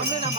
ஒன்று நம்ம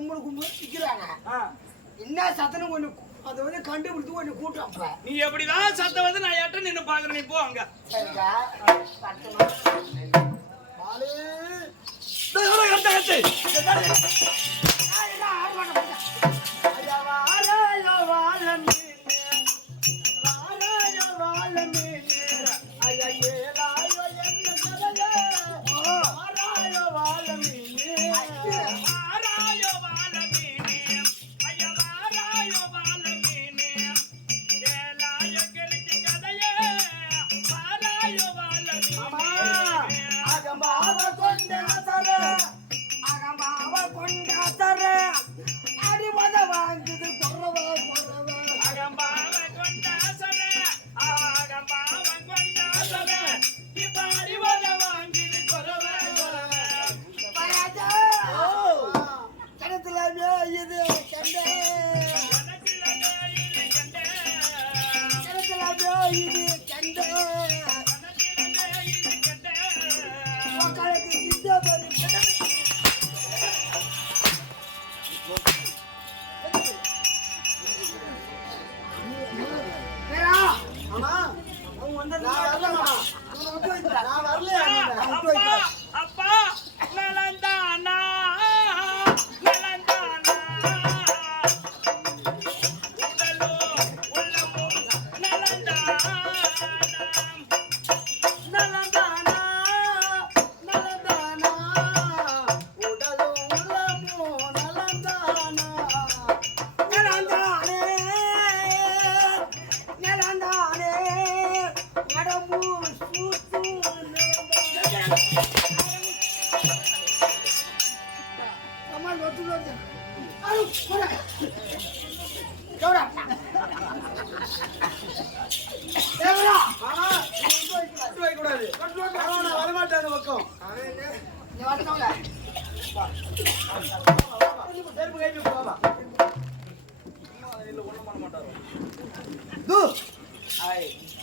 கும்பல் கும்பல் நிக்கிறாங்க. என்ன சத்தனம் ஒண்ணு அதை வந்து கண்டுபிடிச்சு ஒண்ணு கூட்டம் நீ எப்படிதான் சத்தம் வந்து நான் எட்ட நின்னு பாக்குறேன் நீ போ அங்க. சரிக்கா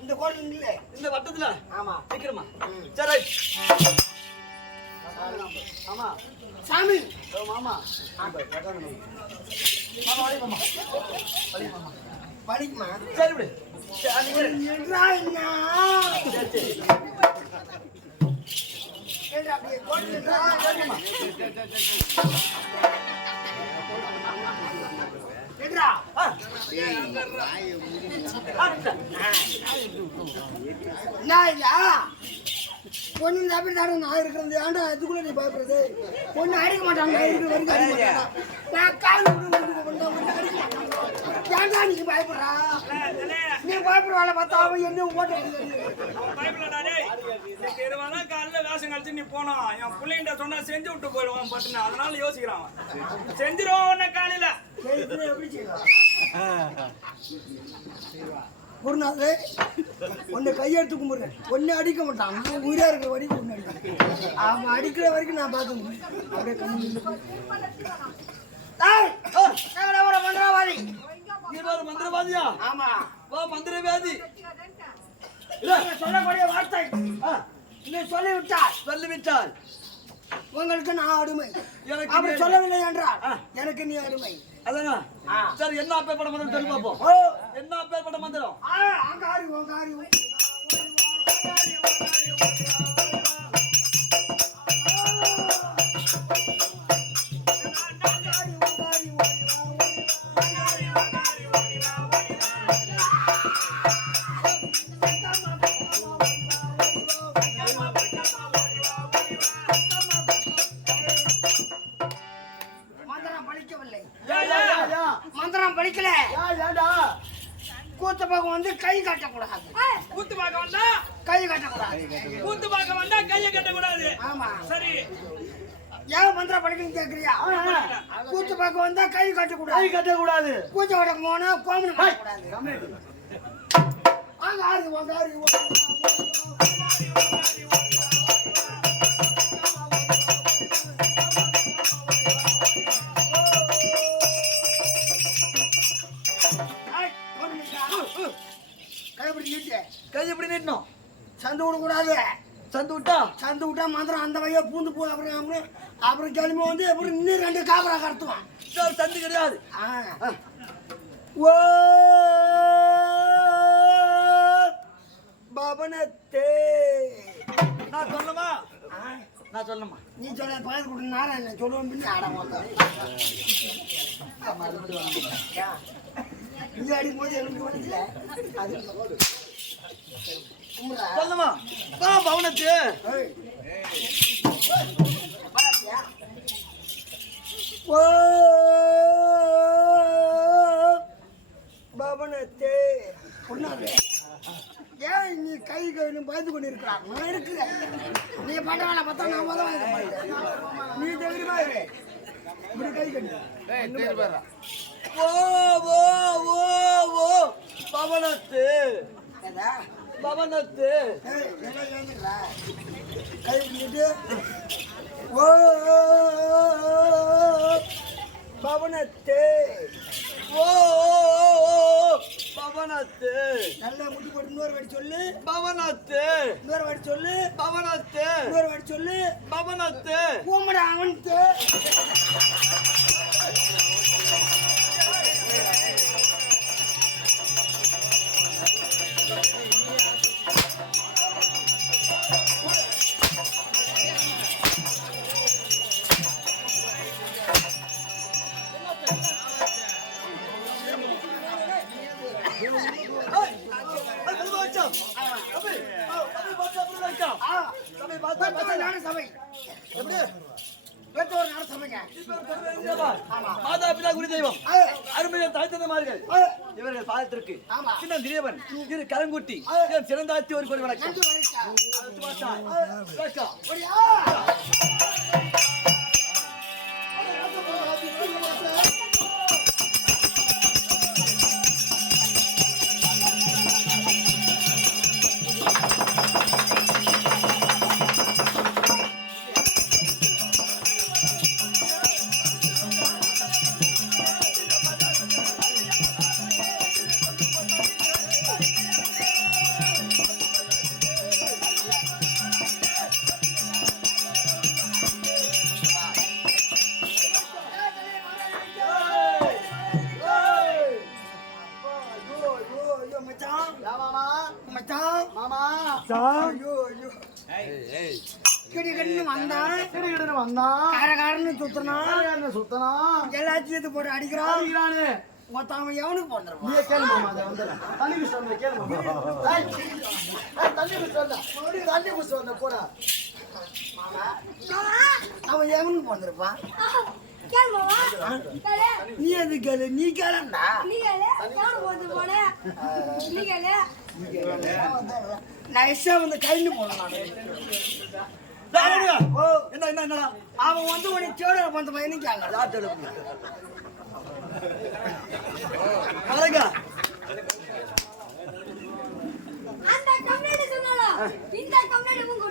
இந்த கோடு இல்லை. இந்த வட்டத்துல. ஆமா. நிக்கிறமா சரி. ஆமா. சாமி. ஓ, மாமா. படிக்குமா சரி விடு. அப்படியே பொண்ணு தப்பி தானே நான் இருக்கிறது. ஏன்டா அதுக்குள்ள நீ பயப்படுறது? பொண்ணு அடிக்க மாட்டாங்க. நான் இருக்கிற வரைக்கும் அடிக்க மாட்டாங்க. நான் கால் விட்டு விட்டு கொண்டா பொண்ணு அடிக்க மாட்டாங்க. ஏன்டா நீ பயப்படுறா? நீ பயப்படுவாள பார்த்தா அவன் என்ன ஓட்ட இருபதா காலைல வேஷம் கழிச்சு நீ போனோம் என் பிள்ளைங்கிட்ட சொன்னா செஞ்சு விட்டு போயிடுவான் பட்டுன்னு. அதனால யோசிக்கிறான். செஞ்சிருவான் உன்னை காலையில குருநாதே உன்னை கையெடுத்து கும்பிடுறேன். ஒன்னு அடிக்க மாட்டான். அவன் உயிரா இருக்கிற வரைக்கும் ஒன்னு அடிக்க அவன் அடிக்கிற வரைக்கும் நான் பார்க்க முடியும். அப்படியே கம்மி மந்திரவாதி. மந்திரவாதியா? ஆமா. வா மந்திரவாதி. சொல்லக்கூடிய வார்த்தை. ஆ, நீ சொல்லிவிட்டால் சொல்லிவிட்டால் உங்களுக்கு நான் அடிமை. எனக்கு அப்படி சொல்லவில்லை என்றால். எனக்கு நீ அடிமை. அதானா. சரி என்ன அப்பேற்பட்ட மந்திரம் சொல்லி பார்ப்போம் என்ன அப்பேற்பட்ட மந்திரம்? அங்காரி ஓங்காரி மந்திரம் பலிக்கவில்லை யா, யா. மந்திரம் யாடா? கூத்த பக்கம் வந்து கை காட்டக்கூடாது. கூத்து பார்க்க வந்தா? கை காட்டக்கூடாது. கூத்து பார்க்க வந்தா கையை கட்டக்கூடாது. ஆமா. சரி. ஏன் மந்திரம் படிக்கணும் கேக்குறியா? கூத்து பக்கம் வந்தா கை கை காட்டக்கூடாது. கட்டக்கூடாது பூஜை வடக்கு போனா கோமணம் காட்டக்கூடாது ஆறு ஆறு சந்து விட்டா? சந்து விட்டா மந்திரம் அந்த வழியா பூந்து போ அப்புறம் அப்புறம் அப்புறம் கிளம்பி வந்து அப்புறம் இன்னும் ரெண்டு காபரா கடத்துவான். சரி, சந்து கிடையாது. ஓ பவனத்தே. நான் சொல்லணுமா நீ சொல்ல பக்கத்து கூட நாராயணன் சொல்லுவோம் பின்ன ஆட மாட்டோம் நீ அடிக்கும் போது அது கும்பிட்றா. சொல்லுமா வா பவனத்து. பவனத்தே. பொண்ணாது ஏன் நீ கை கைன்னு பயந்து கொண்டு இருக்கிறான் நான் இருக்கிறேன். நீ பண்ண வேலை பார்த்தா நான் முதல் வாங்க மாட்டேன் நீ தைரியமா இப்படி கை கட்டு ஓ ஓ ஓ ஓ பவனத்து. பவனத்து. கை நீட்டு. ஓ பவனத்தே ஓ பவனத்து. நல்லா முடி போட்டு இன்னொரு வாட்டி சொல்லு. பவனத்து. இன்னொரு வாட்டி சொல்லு. பவனத்து. இன்னொரு வாட்டி சொல்லு. பவனத்து. கூமட சபை மாதா பிதா குரு தெய்வம். ஆ, அருமையான தாய் தந்தைமார்கள் ஆ, இவர்கள் பாதத்திற்கு. சின்ன திரியவன் திரு கரங்குட்டி சிறந்தாத்தி ஒரு ஒரு வணக்கம். மாமா ஐயோ, ஐயோ. கிடி கிடின்னு வந்தான் கிடுகிடுன்னு வந்தான் காரகாரன்னு சுத்துனான் என்ன சுத்தனா எல்லாத்தையும் இது போட்டு அடிக்கிறான் அடிக்கிறானே அவன் எவனுக்கு பிறந்திருப்பான் நீயே கேளு மாமா அதை வந்துடுறேன் தண்ணி குடிச்சு வந்த கேளு மாமா தண்ணி குடிச்சு வந்த தண்ணி குடிச்சு வந்த போடா அவன் எவனுக்கு. கேளு. நீ எது கேளு நீ கேளண்டா நீ கேளு. எவனுக்கு நைஸா வந்து கழிந்து போடலாம் ஓ என்ன என்ன என்ன அவன் வந்து உனக்கு சேட பந்த பையனும் கேட்கல அந்த சொன்னாலும் இந்த உங்க